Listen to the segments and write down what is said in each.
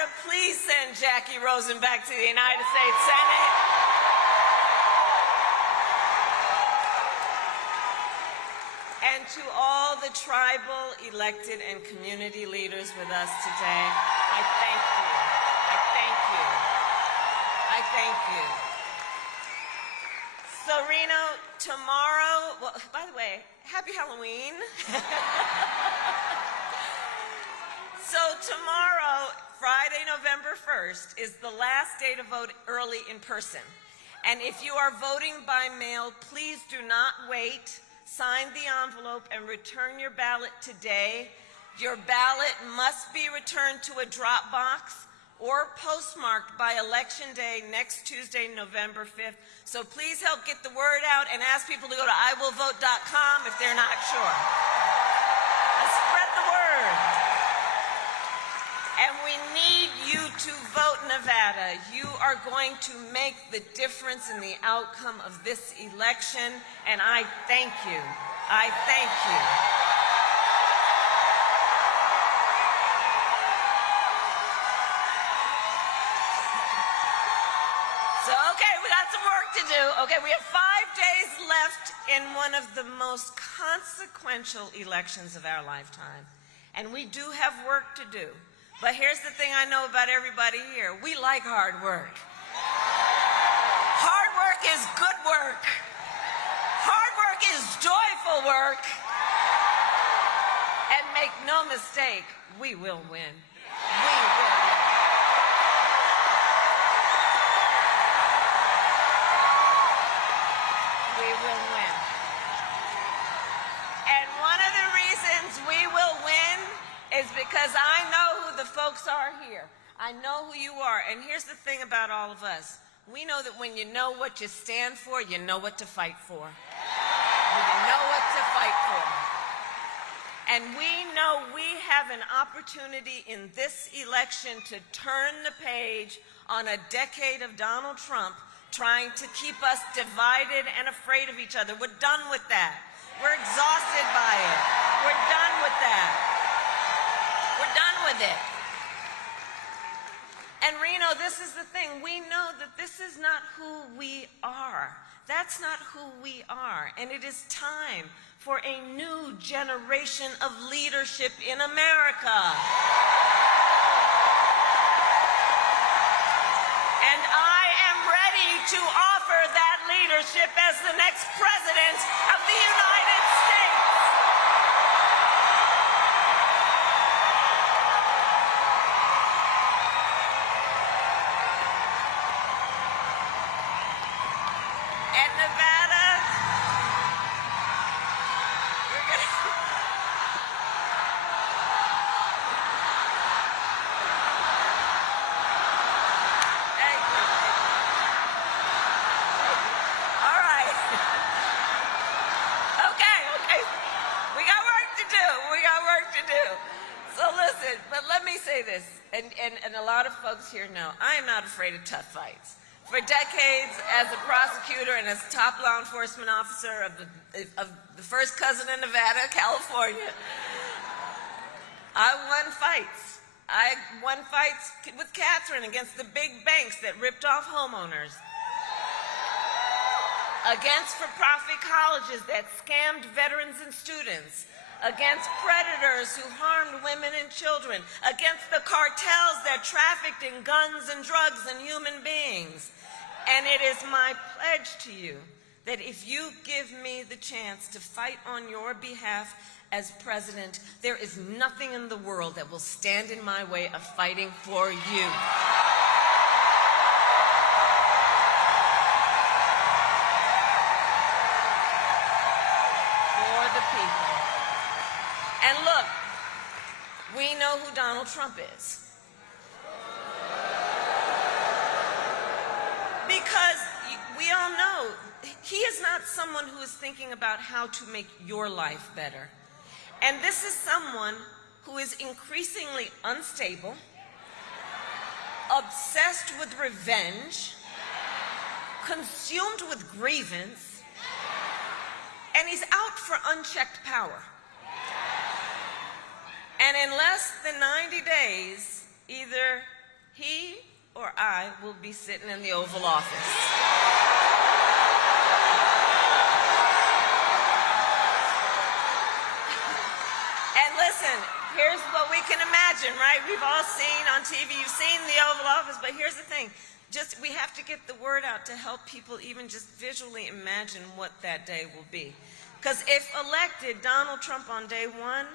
Nevada, please send Jackie Rosen back to the United States Senate. And to all the tribal, elected, and community leaders with us today, I thank you. I thank you. I thank you. So, Reno, tomorrow, well, by the way, happy Halloween. So tomorrow, Friday, November 1st, is the last day to vote early in person. And if you are voting by mail, please do not wait. Sign the envelope and return your ballot today. Your ballot must be returned to a drop box or postmarked by Election Day next Tuesday, November 5th. So please help get the word out and ask people to go to iwillvote.com if they're not sure. Let's spread the word. And we need you to vote, Nevada. You are going to make the difference in the outcome of this election, and I thank you. I thank you. So, okay, we got some work to do. Okay, we have 5 days left in one of the most consequential elections of our lifetime, and we do have work to do. But here's the thing I know about everybody here. We like hard work. Hard work is good work. Hard work is joyful work. And make no mistake, we will win. We will win. We will win. And one of the reasons we will win is because I know who the folks are here. I know who you are. And here's the thing about all of us. We know that when you know what you stand for, you know what to fight for. You know what to fight for. And we know we have an opportunity in this election to turn the page on a decade of Donald Trump trying to keep us divided and afraid of each other. We're done with that. We're exhausted by it. We're done with that. We're done with it. And Reno, this is the thing. We know that this is not who we are. That's not who we are. And it is time for a new generation of leadership in America. And I am ready to offer that leadership as the next president of the United States. And Nevada, we're going to... Thank you. All right. Okay. We got work to do. So listen, but let me say this, and a lot of folks here know, I am not afraid of tough fights. For decades, as a prosecutor and as top law enforcement officer of the first cousin in Nevada, California, I won fights. I won fights with Catherine against the big banks that ripped off homeowners, against for-profit colleges that scammed veterans and students, against predators who harmed women and children, against the cartels that trafficked in guns and drugs and human beings. And it is my pledge to you that if you give me the chance to fight on your behalf as president, there is nothing in the world that will stand in my way of fighting for you. For the people. And look, we know who Donald Trump is. Because we all know he is not someone who is thinking about how to make your life better. And this is someone who is increasingly unstable, obsessed with revenge, consumed with grievance, and he's out for unchecked power. And in less than 90 days, either he or I will be sitting in the Oval Office. And listen, here's what we can imagine, right? We've all seen on TV, you've seen the Oval Office, but here's the thing. We have to get the word out to help people even just visually imagine what that day will be. Because if elected, Donald Trump on day one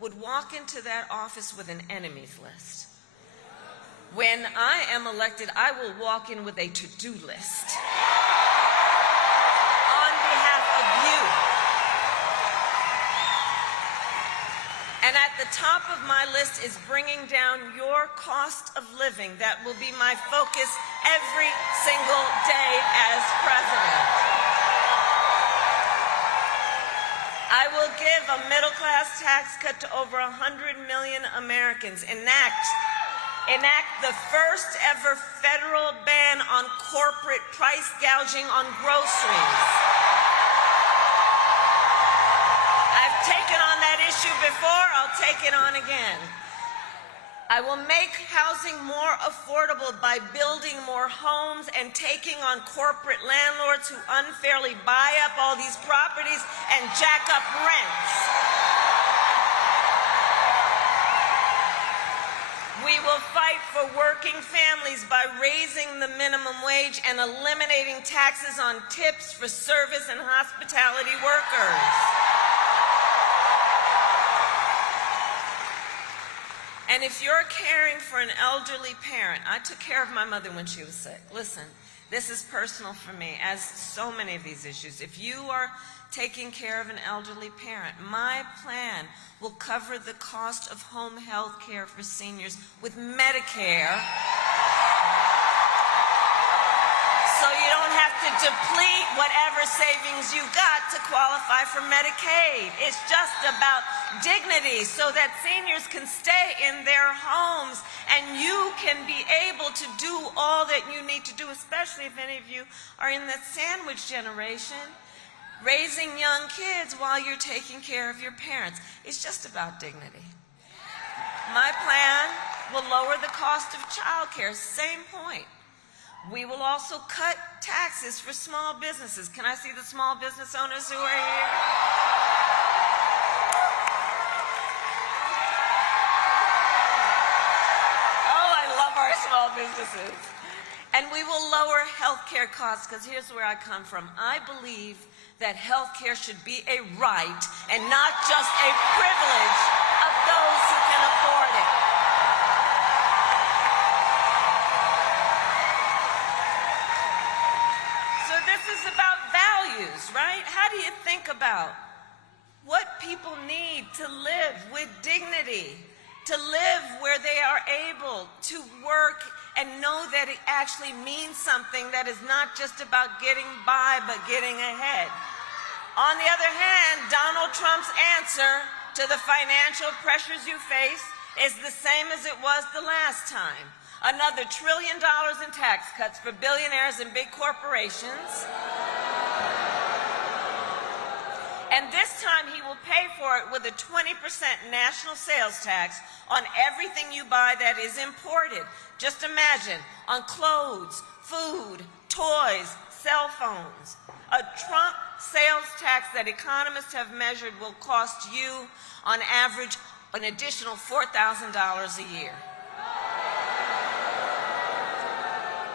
would walk into that office with an enemies list. When I am elected, I will walk in with a to-do list on behalf of you. And at the top of my list is bringing down your cost of living. That will be my focus every single day as president. I will give a middle-class tax cut to over 100 million Americans, enact the first ever federal ban on corporate price gouging on groceries. I've taken on that issue before, I'll take it on again. I will make housing more affordable by building more homes and taking on corporate landlords who unfairly buy up all these properties and jack up rents. We will fight for working families by raising the minimum wage and eliminating taxes on tips for service and hospitality workers. And if you're caring for an elderly parent, I took care of my mother when she was sick. Listen, this is personal for me, as so many of these issues. If you are taking care of an elderly parent, my plan will cover the cost of home health care for seniors with Medicare, so you don't have to deplete whatever savings you got to qualify for Medicaid. It's just about dignity so that seniors can stay in their homes and you can be able to do all that you need to do, especially if any of you are in that sandwich generation, raising young kids while you're taking care of your parents. It's just about dignity. My plan will lower the cost of childcare, same point. We will also cut taxes for small businesses. Can I see the small business owners who are here? Oh, I love our small businesses. And we will lower health care costs, because here's where I come from. I believe that health care should be a right and not just a privilege of those who can afford it. So this is about values, right? How do you think about what people need to live with dignity, to live where they are able to work and know that it actually means something, that is not just about getting by but getting ahead? On the other hand, Donald Trump's answer to the financial pressures you face is the same as it was the last time. Another $1 trillion in tax cuts for billionaires and big corporations. And this time he will pay for it with a 20% national sales tax on everything you buy that is imported. Just imagine, on clothes, food, toys, cell phones. A Trump sales tax that economists have measured will cost you, on average, an additional $4,000 a year.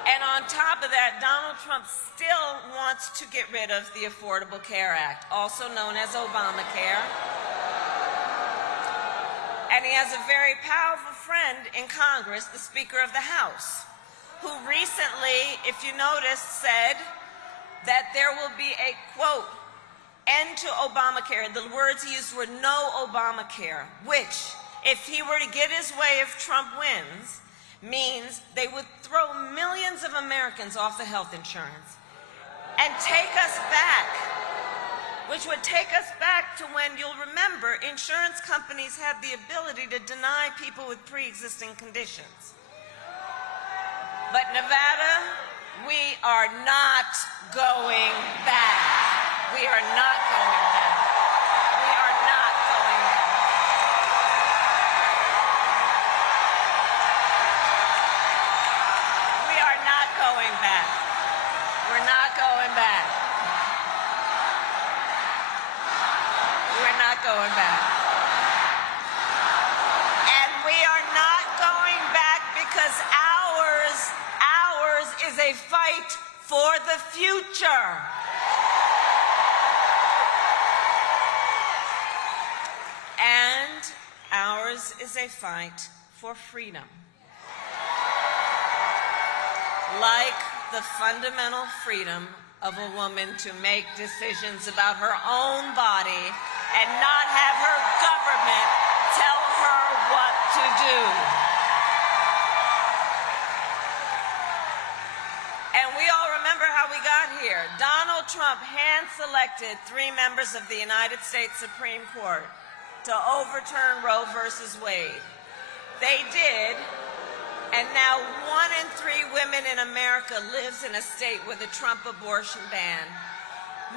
And on top of that, Donald Trump still wants to get rid of the Affordable Care Act, also known as Obamacare. And he has a very powerful friend in Congress, the Speaker of the House, who recently, if you notice, said that there will be a, quote, end to Obamacare. The words he used were no Obamacare, which, if he were to get his way, if Trump wins, means they would throw millions of Americans off of health insurance and take us back, which would take us back to when, you'll remember, insurance companies had the ability to deny people with pre-existing conditions. But Nevada, we are not going back. We are not going back. We are not going back. going back. And we are not going back because ours is a fight for the future. And ours is a fight for freedom. Like the fundamental freedom of a woman to make decisions about her own body and not have her government tell her what to do. And we all remember how we got here. Donald Trump hand-selected 3 members of the United States Supreme Court to overturn Roe versus Wade. They did. And now 1 in 3 women in America lives in a state with a Trump abortion ban.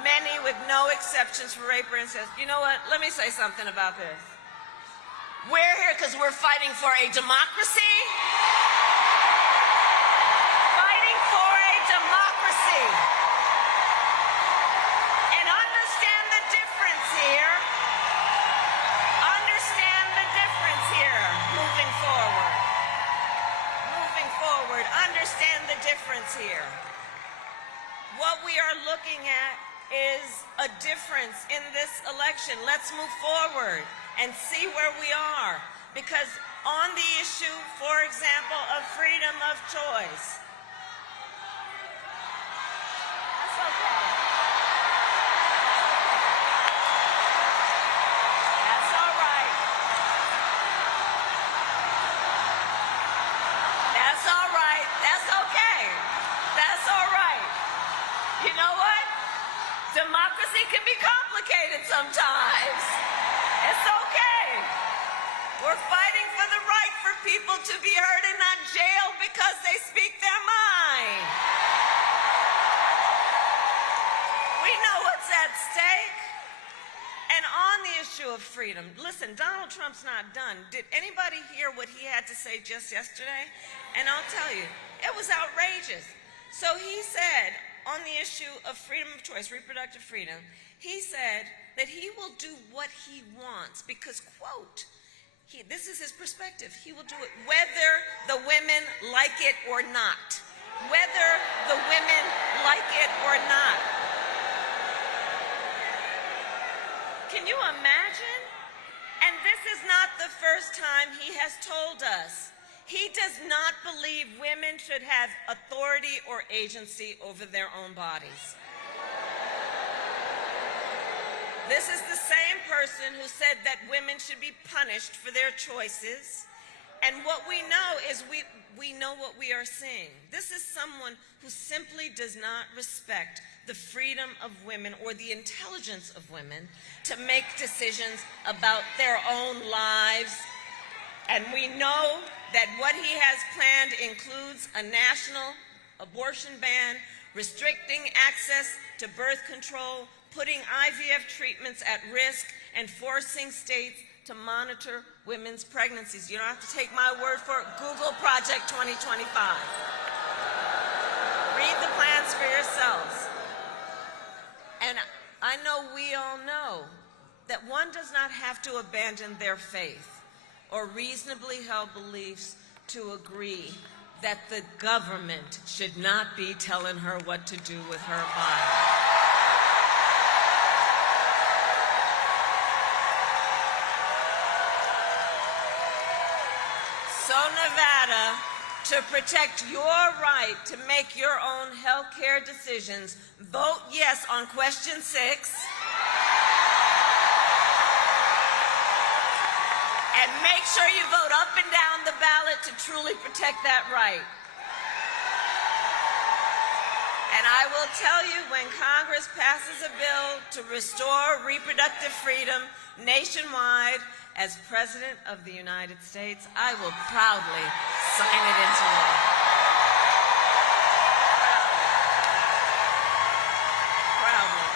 Many with no exceptions for rape or incest. You know what? Let me say something about this. We're here because we're fighting for a democracy. Fighting for a democracy. And understand the difference here. Understand the difference here moving forward. Understand the difference here. What we are looking at is a difference in this election. Let's move forward and see where we are. Because on the issue, for example, of freedom of choice. That's okay. That's all right. That's all right. That's okay. That's all right. You know what? Democracy can be complicated sometimes. It's okay. We're fighting for the right for people to be heard and not jailed because they speak their mind. We know what's at stake. And on the issue of freedom, listen, Donald Trump's not done. Did anybody hear what he had to say just yesterday? And I'll tell you, it was outrageous. So he said, on the issue of freedom of choice, reproductive freedom, he said that he will do what he wants because, quote, this is his perspective, he will do it whether the women like it or not. Whether the women like it or not. Can you imagine? And this is not the first time he has told us. He does not believe women should have authority or agency over their own bodies. This is the same person who said that women should be punished for their choices. And what we know is we know what we are seeing. This is someone who simply does not respect the freedom of women or the intelligence of women to make decisions about their own lives. And we know that what he has planned includes a national abortion ban, restricting access to birth control, putting IVF treatments at risk, and forcing states to monitor women's pregnancies. You don't have to take my word for it. Google Project 2025. Read the plans for yourselves. And I know we all know that one does not have to abandon their faith or reasonably held beliefs to agree that the government should not be telling her what to do with her body. So Nevada, to protect your right to make your own health care decisions, vote yes on question 6. And make sure you vote up and down the ballot to truly protect that right. And I will tell you, when Congress passes a bill to restore reproductive freedom nationwide, as President of the United States, I will proudly sign it into law. Proudly.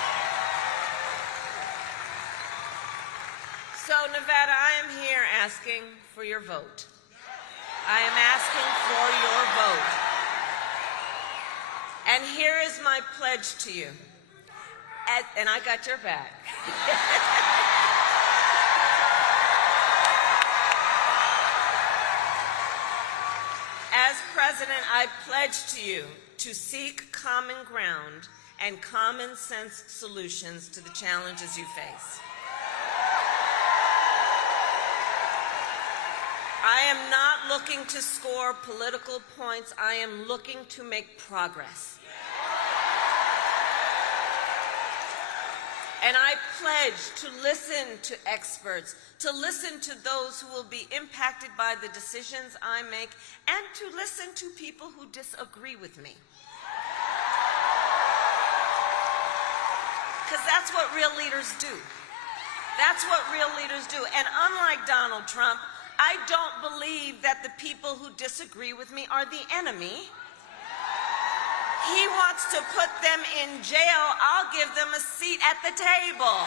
So, Nevada, I am here asking for your vote. I am asking for your vote. And here is my pledge to you. And I got your back. President, I pledge to you to seek common ground and common sense solutions to the challenges you face. I am not looking to score political points. I am looking to make progress. And I pledge to listen to experts, to listen to those who will be impacted by the decisions I make, and to listen to people who disagree with me. Because that's what real leaders do. That's what real leaders do. And unlike Donald Trump, I don't believe that the people who disagree with me are the enemy. He wants to put them in jail. I'll give them a seat at the table.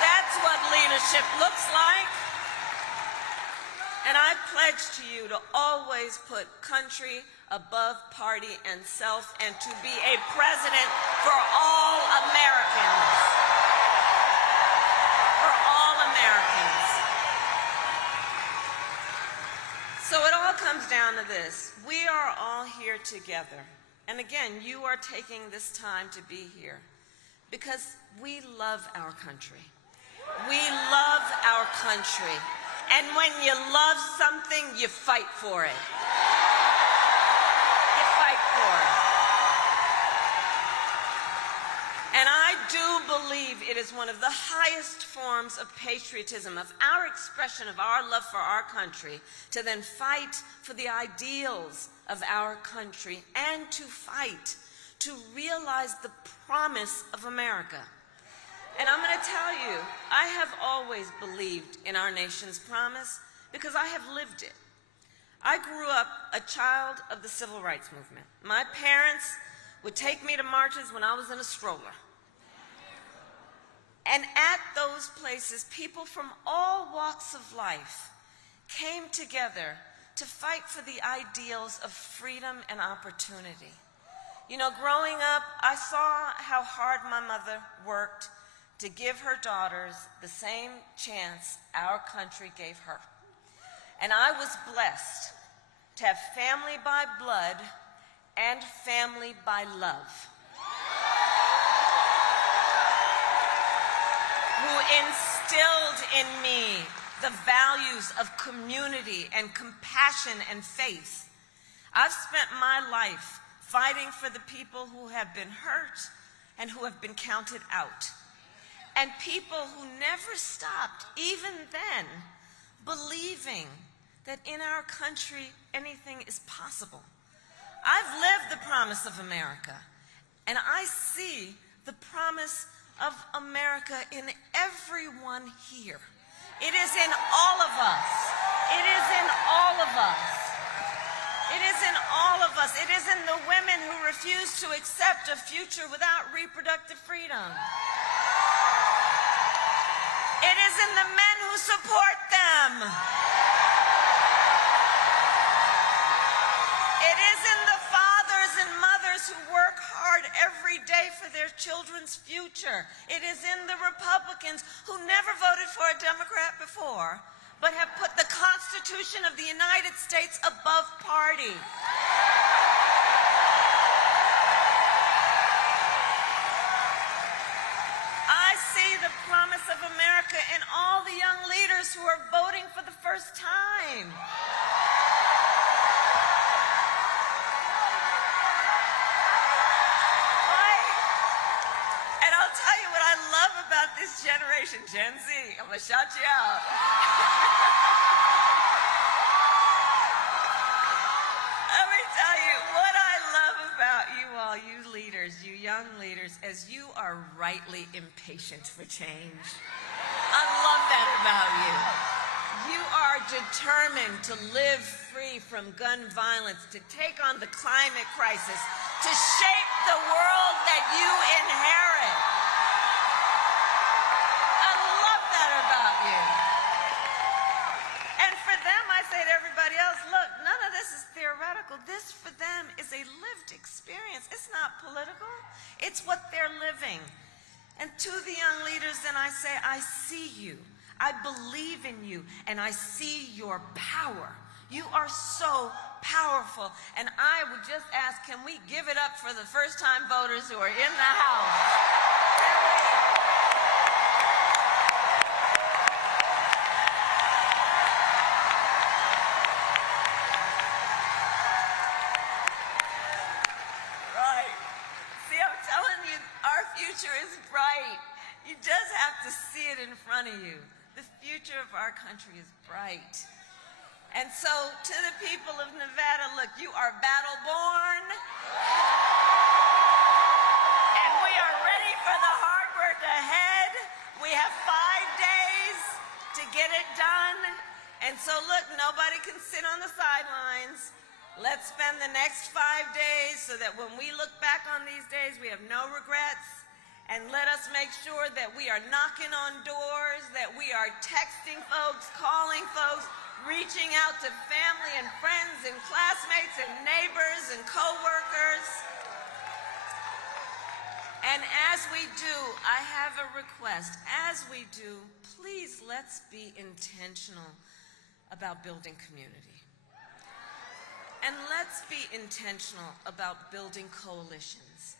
That's what leadership looks like. And I pledge to you to always put country above party and self, and to be a president for all Americans. For all Americans. So it all comes down to this. We are all here together. And again, you are taking this time to be here because we love our country. We love our country. And when you love something, you fight for it. You fight for it. And I do believe it is one of the highest forms of patriotism, of our expression of our love for our country, to then fight for the ideals of our country and to fight to realize the promise of America. And I'm going to tell you, I have always believed in our nation's promise because I have lived it. I grew up a child of the civil rights movement. My parents would take me to marches when I was in a stroller. And at those places, people from all walks of life came together to fight for the ideals of freedom and opportunity. You know, growing up, I saw how hard my mother worked to give her daughters the same chance our country gave her. And I was blessed to have family by blood and family by love, who instilled in me the values of community and compassion and faith. I've spent my life fighting for the people who have been hurt and who have been counted out. And people who never stopped, even then, believing that in our country anything is possible. I've lived the promise of America, and I see the promise of America in everyone here. It is in all of us. It is in all of us. It is in all of us. It is in the women who refuse to accept a future without reproductive freedom. It is in the men who support them. It is in the fathers and mothers who work hard every day for their children's future. It is in the Republicans who never voted for a Democrat before, but have put the Constitution of the United States above party. I see the promise of America in all the young leaders who are voting for the first time. And I'll tell you what I love about this generation, Gen Z. I'm going to shout you out. Let me tell you what I love about you all, you leaders, you young leaders, as you are rightly impatient for change. I love that about you. You are determined to live free from gun violence, to take on the climate crisis, to shape the world that you inherit. I love that about you. And for them, I say to everybody else, look, none of this is theoretical. This for them is a lived experience. It's not political. It's what they're living. And to the young leaders, then I say, I see you. I believe in you, and I see your power. You are so powerful. And I would just ask, can we give it up for the first-time voters who are in the House? Is bright. You just have to see it in front of you. The future of our country is bright. And so to the people of Nevada, look, you are battle-born. And we are ready for the hard work ahead. We have 5 days to get it done. And so look, nobody can sit on the sidelines. Let's spend the next 5 days so that when we look back on these days, we have no regrets. And let us make sure that we are knocking on doors, that we are texting folks, calling folks, reaching out to family and friends and classmates and neighbors and coworkers. And as we do, I have a request. As we do, please let's be intentional about building community. And let's be intentional about building coalitions.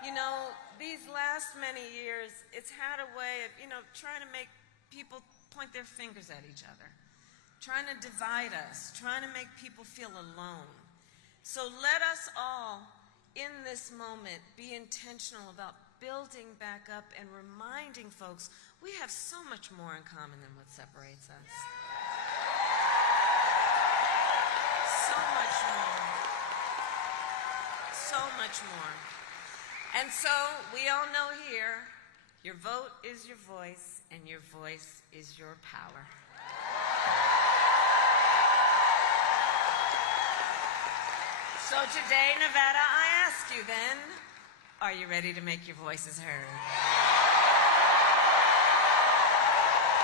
You know, these last many years, it's had a way of, trying to make people point their fingers at each other, trying to divide us, trying to make people feel alone. So let us all, in this moment, be intentional about building back up and reminding folks we have so much more in common than what separates us. So much more. So much more. And so we all know here, your vote is your voice, and your voice is your power. So today, Nevada, I ask you then, are you ready to make your voices heard?